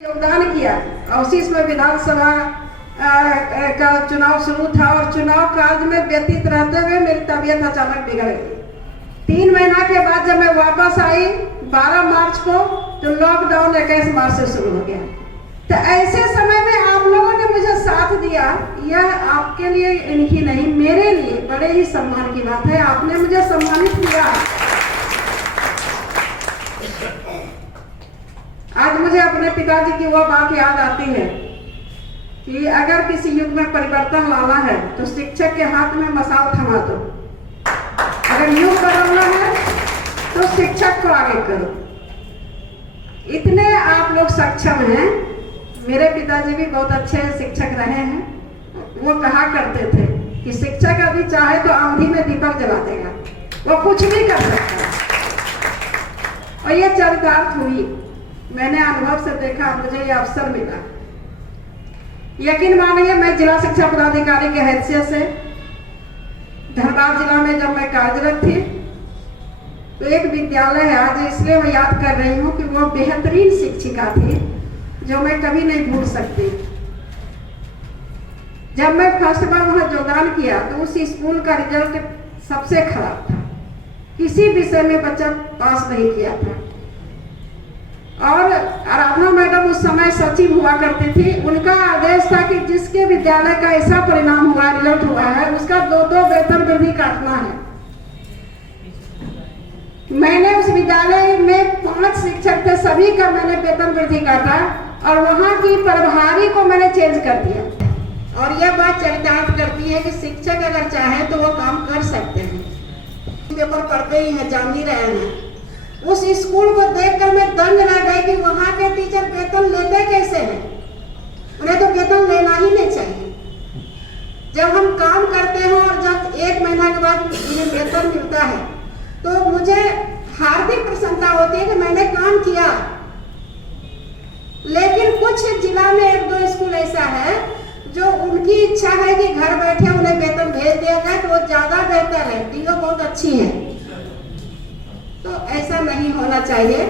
योगदान किया और उसी में विधानसभा का चुनाव शुरू था और चुनाव कार्य में व्यतीत रहते हुए मेरी तबीयत अचानक बिगड़ गई। 3 महीना के बाद जब मैं वापस आई 12 मार्च को, तो लॉकडाउन 21 मार्च से शुरू हो गया। तो ऐसे समय में आप लोगों ने मुझे साथ दिया, यह आपके लिए इनकी नहीं, मेरे लिए बड़े ही सम्मान की बात है। आपने मुझे सम्मानित किया। आज मुझे अपने पिताजी की वह बात याद आती है कि अगर किसी युग में परिवर्तन लाना है तो शिक्षक के हाथ में मसाल थमा दो। अगर युग बदलना है तो शिक्षक को आगे करो। इतने आप लोग सक्षम हैं। मेरे पिताजी भी बहुत अच्छे शिक्षक रहे हैं। वो कहा करते थे कि शिक्षक अभी चाहे तो आंधी में दीपक जला देगा, वो कुछ भी कर सकता है। और ये चरितार्थ हुई। मैंने अनुभव से देखा, मुझे ये अवसर मिला। यकीन मानिए, मैं जिला शिक्षा पदाधिकारी के हैसियत से धनबाद जिला में जब मैं कार्यरत थी, तो एक विद्यालय है, आज इसलिए मैं याद कर रही हूँ कि वो बेहतरीन शिक्षिका थी जो मैं कभी नहीं भूल सकती। जब मैं फर्स्ट बार वहाँ योगदान किया तो उस स्कूल का रिजल्ट सबसे खराब था। किसी विषय में बच्चा पास नहीं किया था। और आराधना मैडम उस समय सचिव हुआ करती थी। उनका आदेश था कि जिसके विद्यालय का ऐसा परिणाम हुआ, रिजल्ट हुआ है, उसका 2-2 वेतन वृद्धि काटना है। मैंने उस विद्यालय में 5 शिक्षक थे, सभी का मैंने वेतन वृद्धि काटा और वहाँ की प्रभारी को मैंने चेंज कर दिया। और यह बात चरितार्थ करती है कि शिक्षक अगर चाहे तो वो काम कर सकते हैं। पेपर पढ़ते ही हैं, जान ही रहे हैं। उस स्कूल को देखकर मैं दंग रह गई कि वहाँ के टीचर वेतन लेते कैसे हैं। उन्हें तो वेतन लेना ही नहीं चाहिए। जब हम काम करते हैं और जब 1 महीना के बाद उन्हें वेतन मिलता है तो मुझे हार्दिक प्रसन्नता होती है कि मैंने काम किया। लेकिन कुछ जिला में 1-2 स्कूल ऐसा है जो उनकी इच्छा है कि घर बैठे उन्हें वेतन भेज दिया जाए तो वो ज्यादा बेहतर है, डीओ बहुत अच्छी है। तो ऐसा नहीं होना चाहिए।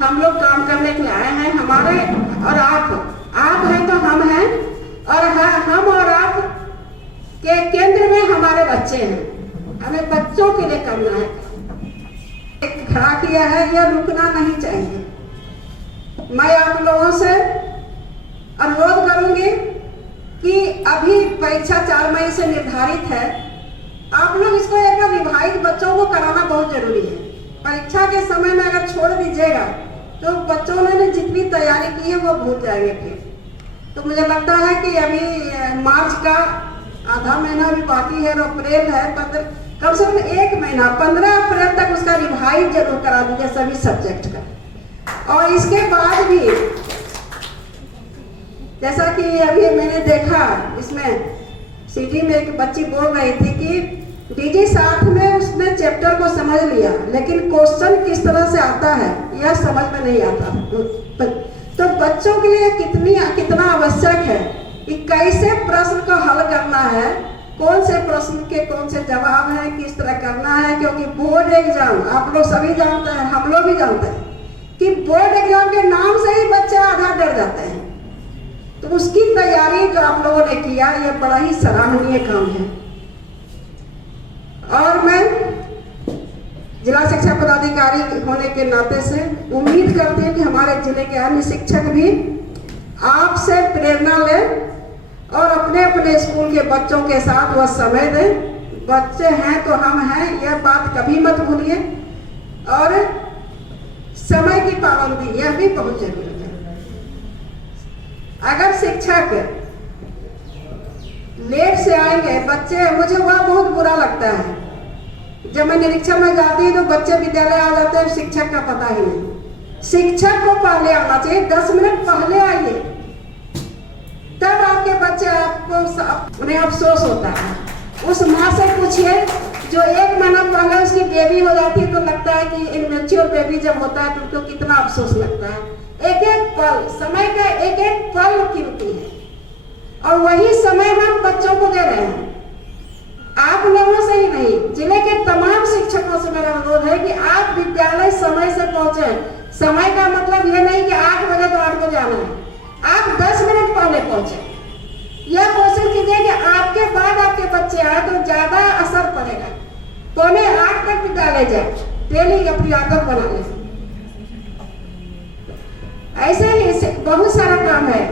हम लोग काम करने के लिए आए हैं, हमारे और आप हैं तो हम हैं, और हम और आप के केंद्र में हमारे बच्चे हैं। हमें बच्चों के लिए करना है। एक खड़ा किया है, यह रुकना नहीं चाहिए। मैं आप लोगों से अनुरोध करूंगी कि अभी परीक्षा 4 मई से निर्धारित है। आप लोग इसको एक रिवाइज बच्चों को कराना बहुत जरूरी है। परीक्षा के समय में अगर छोड़ दीजिएगा तो बच्चों ने जितनी तैयारी की है वो भूल जाएंगे फिर। तो मुझे लगता है कि अभी मार्च का आधा महीना भी बाकी है और अप्रैल है, कम से कम 1 महीना 15 अप्रैल तक उसका रिवाइज जरूर करा दीजिए सभी सब्जेक्ट का। और इसके बाद भी जैसा कि अभी मैंने देखा, इसमें सिटी में एक बच्ची बोल रही थी कि डीजी साथ में उसने चैप्टर को समझ लिया, लेकिन क्वेश्चन किस तरह से आता है यह समझ में नहीं आता। तो बच्चों के लिए कितना आवश्यक है कि कैसे प्रश्न को हल करना है, कौन से प्रश्न के कौन से जवाब है, किस तरह करना है। क्योंकि बोर्ड एग्जाम आप लोग सभी जानते हैं, हम लोग भी जानते हैं कि बोर्ड एग्जाम के नाम से ही बच्चे आधा डर जाते हैं। तो उसकी तैयारी जो आप लोगों ने किया, यह बड़ा ही सराहनीय काम है। और मैं जिला शिक्षा पदाधिकारी होने के नाते से उम्मीद करती हूँ कि हमारे जिले के अन्य शिक्षक भी आपसे प्रेरणा लें और अपने अपने स्कूल के बच्चों के साथ वह समय दें। बच्चे हैं तो हम हैं, यह बात कभी मत भूलिए। और समय की पाबंदी, यह भी बहुत जरूरी है। अगर शिक्षक लेट से आएंगे बच्चे, मुझे वह बहुत बुरा लगता है। जब मैं निरीक्षण में जाती हूँ तो बच्चे विद्यालय आ जाते हैं, शिक्षक का पता ही नहीं। शिक्षक को पहले आना चाहिए, 10 मिनट पहले आइए, तब आपके बच्चे आपको उन्हें अफसोस होता है। उस माँ से पूछिए जो 1 महीना पहले उसकी बेबी हो जाती है, तो लगता है कि इनमेच्योर बेबी जब होता है तो उनको कितना अफसोस लगता है। एक पल, समय का एक पल कीमती है और वही समय हम बच्चों को दे रहे हैं। आप लोगों से ही नहीं, जिले के तमाम शिक्षकों से मेरा अनुरोध है कि आप विद्यालय समय से पहुंचे। समय का मतलब ये नहीं कि 8 बजे तो 8 बजे आना है, आप 10 मिनट पहले पहुंचे। यह कोशिश कीजिए कि आपके बाद आपके बच्चे आए तो ज्यादा असर पड़ेगा। 7:45 तक भी डाले जाए, डेली अपनी आदत बनाने से। ऐसे ही बहुत सारा काम है।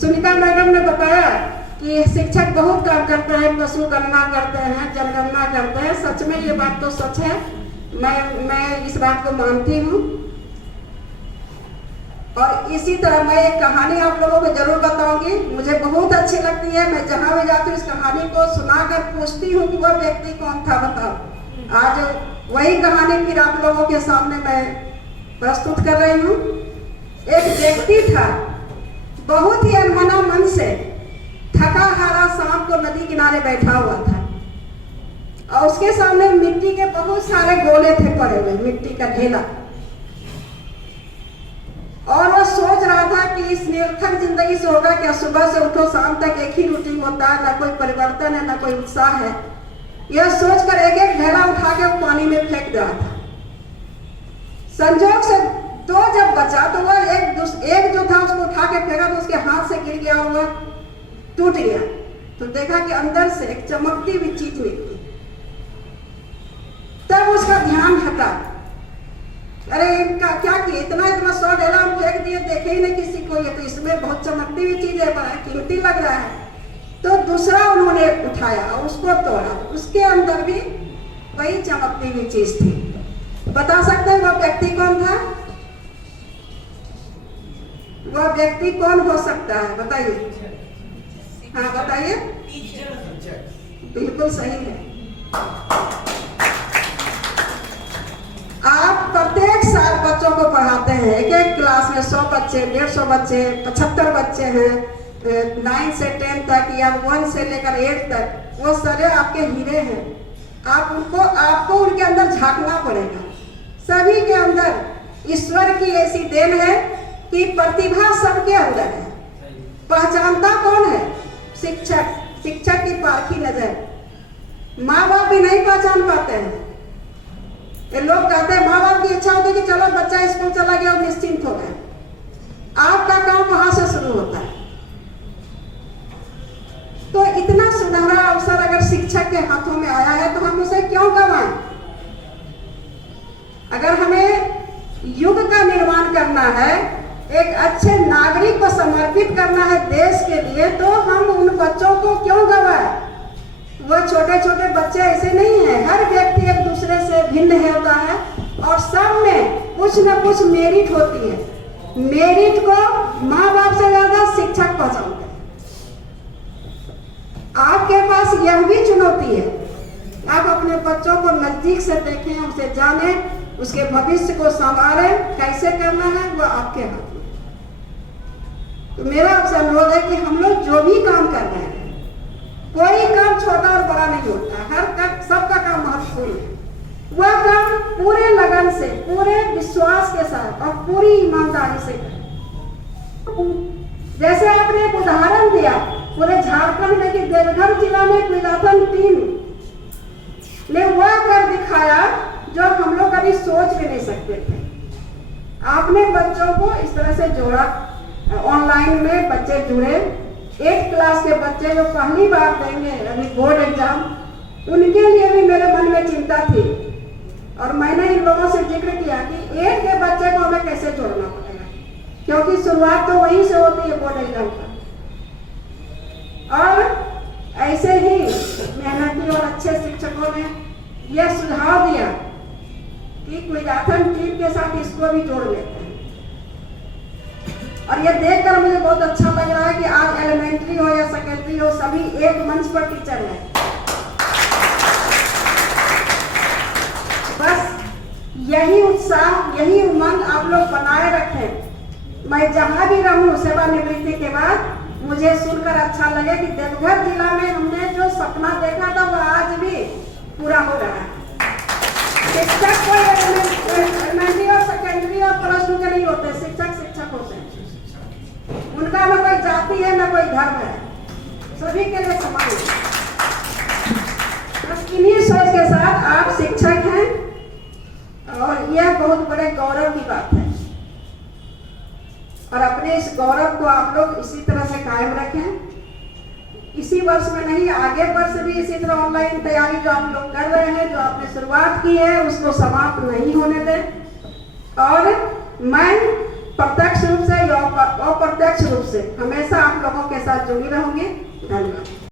सुनीता मैडम ने बताया कि शिक्षक बहुत काम करते हैं, पशु गणना करते हैं, जनगणना करते हैं। सच में ये बात तो सच है, मैं इस बात को मानती हूँ। और इसी तरह मैं एक कहानी आप लोगों को जरूर बताऊंगी, मुझे बहुत अच्छी लगती है। मैं जहाँ भी जाती हूँ इस कहानी को सुनाकर पूछती हूँ कि वह व्यक्ति कौन था, बताओ। आज वही कहानी फिर आप लोगों के सामने मैं प्रस्तुत कर रही हूँ। एक व्यक्ति था, बहुत ही अनमना मन से थका हारा शाम को नदी किनारे बैठा हुआ था और उसके सामने मिट्टी के बहुत सारे गोले थे पड़े हुए, मिट्टी का ढेला। और वो सोच रहा था कि इस निरर्थक जिंदगी से होगा क्या, सुबह से उठो शाम तक एक ही रूटीन होता है, ना कोई परिवर्तन है, ना कोई उत्साह है। यह सोचकर एक एक ढेला उठा के पानी में फेंक रहा था। संजोग से 2 जब बचा तो वह एक जो था उसको उठा के फेंका तो उसके हाथ से गिर गया और वह टूट गया। तो देखा कि अंदर से एक चमकती हुई चीज निकली। तब उसका ध्यान हटा, अरे इनका क्या किया, इतना 100 ढेला हम फेंक दिए, देखे ही नहीं किसी को, ये तो इसमें बहुत चमकती हुई चीज है, बड़ा कीमती लग रहा है। तो दूसरा उन्होंने उठाया और उसको तोड़ा, उसके अंदर भी वही चमकती हुई चीज थी। बता सकते हैं वह व्यक्ति कौन था? वह व्यक्ति कौन हो सकता है, बताइए। हाँ बताइए। बिल्कुल सही है। आप प्रत्येक साल बच्चों को पढ़ाते हैं, एक क्लास में 100 बच्चे, 150 बच्चे, 75 बच्चे हैं, 9 से 10 तक या 1 से लेकर 8 तक, वो सारे आपके हीरे हैं। आपको उनके अंदर झांकना पड़ेगा। सभी के अंदर ईश्वर की ऐसी देन है कि प्रतिभा सबके अंदर है। पहचानता कौन है? शिक्षक। शिक्षक की पारखी नजर। माँ बाप भी नहीं पहचान पाते हैं। ये लोग कहते हैं, माँ बाप की इच्छा होती है कि चलो बच्चा स्कूल चला गया और निश्चिंत हो गया। आपका काम वहां से शुरू होता है। तो इतना सुनहरा अवसर अगर शिक्षक के हाथों में आया है तो हम उसे क्यों गंवाएं? अगर हमें युग का निर्माण करना है, एक अच्छे नागरिक को समर्पित करना है देश के लिए, तो हम उन बच्चों को क्यों गंवाएं? वो छोटे छोटे बच्चे ऐसे नहीं हैं, हर व्यक्ति एक दूसरे से भिन्न होता है और सब में कुछ न कुछ मेरिट होती है। मेरिट को माँ बाप से ज्यादा शिक्षक पहचानते हैं। आपके पास यह भी चुनौती है, आप अपने बच्चों को नजदीक से देखें, उसे जानें, उसके भविष्य को संवारें। कैसे करना है वो आपके हाथ में। तो मेरा आपसे अनुरोध है कि हम लोग जो भी काम कर रहे हैं, कोई काम छोटा और बड़ा नहीं होता, सबका काम महत्वपूर्ण है। वह काम पूरे लगन से, पूरे विश्वास के साथ और पूरी ईमानदारी से करें। जैसे आपने एक उदाहरण दिया पूरे झारखंड में कि देवघर जिला में विज्ञापन टीम ने वह कर दिखाया जो हम लोग कभी सोच भी नहीं सकते थे। आपने बच्चों को इस तरह से जोड़ा, ऑनलाइन में बच्चे जुड़े। 8 क्लास के बच्चे जो पहली बार देंगे अभी बोर्ड एग्जाम, उनके लिए भी मेरे मन में चिंता थी और मैंने इन लोगों से जिक्र किया कि 8 के बच्चे को हमें कैसे जोड़ना पड़ेगा, क्योंकि शुरुआत तो वहीं से होती है बोर्ड एग्जाम का। और ऐसे ही मेहनती और अच्छे शिक्षकों ने यह सुझाव दिया कि विज्ञापन टीम के साथ इसको भी जोड़ लेते हैं। और यह देखकर मुझे बहुत अच्छा लग रहा है कि आज एलिमेंट्री हो या सेकेंडरी हो, सभी एक मंच पर टीचर हैं। बस यही उत्साह, यही उमंग आप लोग बनाए रखें। मैं जहां भी रहूं सेवानिवृत्ति के बाद, मुझे सुनकर अच्छा लगे कि देवघर जिला में हमने जो सपना देखा था वह आज भी पूरा हो रहा है। शिक्षक कोई एलिमेंट्री और सेकेंडरी और प्लस 2 के नहीं होते, शिक्षक शिक्षक होते हैं। उनका न कोई जाति है न कोई धर्म है, सभी के लिए समान है। बस इन्हीं सोच के साथ आप शिक्षक हैं और यह बहुत बड़े गौरव की बात है। और अपने इस गौरव को आप लोग इसी तरह से कायम रखें। इसी वर्ष में नहीं, आगे वर्ष भी इसी तरह ऑनलाइन तैयारी जो आप लोग कर रहे हैं, जो आपने शुरुआत की है, उसको समाप्त नहीं होने दें। और मैं प्रत्यक्ष रूप से या अप्रत्यक्ष रूप से हमेशा आप लोगों के साथ जुड़ी रहूंगी। धन्यवाद।